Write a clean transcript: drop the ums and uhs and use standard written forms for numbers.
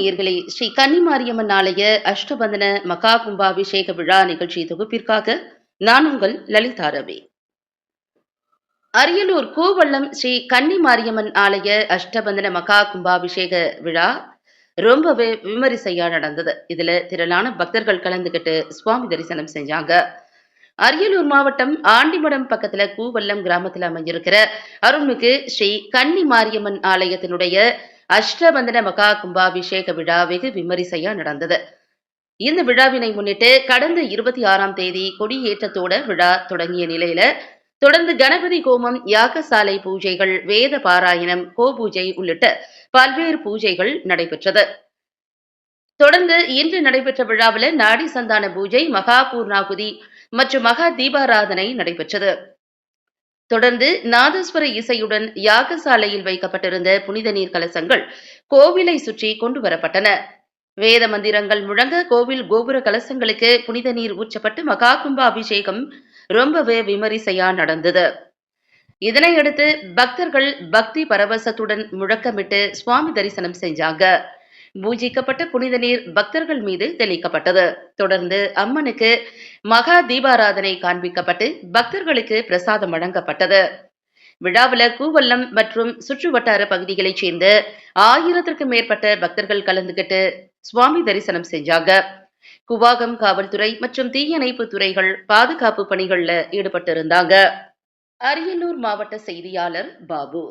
நேயர்களே, ஸ்ரீ கன்னிமாரியம்மன் ஆலய அஷ்டபந்தன மகா கும்பாபிஷேக விழா நிகழ்ச்சி தொகுப்பிற்காக நான் உங்கள் லலிதா ரவி. அரியலூர் கூவள்ளம் ஸ்ரீ கன்னிமாரியம்மன் ஆலய அஷ்டபந்தன மகா கும்பாபிஷேக விழா ரொம்பவே விமரிசையா நடந்தது. இதுல திரளான பக்தர்கள் கலந்துகிட்டு சுவாமி தரிசனம் செஞ்சாங்க. அரியலூர் மாவட்டம் ஆண்டிமடம் பக்கத்துல கூவள்ளம் கிராமத்துல அமைஞ்சிருக்கிற அருள்மிகு ஸ்ரீ கன்னி மாரியம்மன் ஆலயத்தினுடைய அஷ்டபந்தன மகா கும்பாபிஷேக விழா வெகு விமரிசையா நடந்தது. இந்த விழாவினை முன்னிட்டு கடந்த 26ஆம் தேதி கொடியேற்றத்தோட விழா தொடங்கிய நிலையில தொடர்ந்து கணபதி ஹோமம், யாகசாலை பூஜைகள், வேத பாராயணம், கோபூஜை உள்ளிட்ட பல்வேறு பூஜைகள் நடைபெற்றது. தொடர்ந்து இன்று நடைபெற்ற விழாவில் நாடி சந்தான பூஜை, மகா பூர்ணாகுதி மற்றும் மகா தீபாராதனை நடைபெற்றது. தொடர்ந்து நாதஸ்வர இசையுடன் யாகசாலையில் வைக்கப்பட்டிருந்த புனித நீர் கலசங்கள் கோவிலை சுற்றி கொண்டு வரப்பட்டன. வேத மந்திரங்கள் முழங்க கோவில் கோபுர கலசங்களுக்கு புனித நீர் ஊற்றப்பட்டு மகா கும்ப அபிஷேகம் ரொம்பவே விமரிசையா நடந்தது. இதனையடுத்து பக்தர்கள் பக்தி பரவசத்துடன் முழக்கமிட்டு சுவாமி தரிசனம் செஞ்சாங்க. பூஜிக்கப்பட்ட புனித நீர் பக்தர்கள் மீது தெளிக்கப்பட்டது. தொடர்ந்து அம்மனுக்கு மகா தீபாராதனை காண்பிக்கப்பட்டு பக்தர்களுக்கு பிரசாதம் வழங்கப்பட்டது. விழாவில் கூவள்ளம் மற்றும் சுற்றுவட்டார பகுதிகளைச் சேர்ந்த 1000த்திற்கும் மேற்பட்ட பக்தர்கள் கலந்துகிட்டு சுவாமி தரிசனம் செஞ்சாங்க. குவாகம் காவல்துறை மற்றும் தீயணைப்பு துறைகள் பாதுகாப்பு பணிகள்ல ஈடுபட்டு இருந்தாங்க. அரியலூர் மாவட்ட செய்தியாளர் பாபு.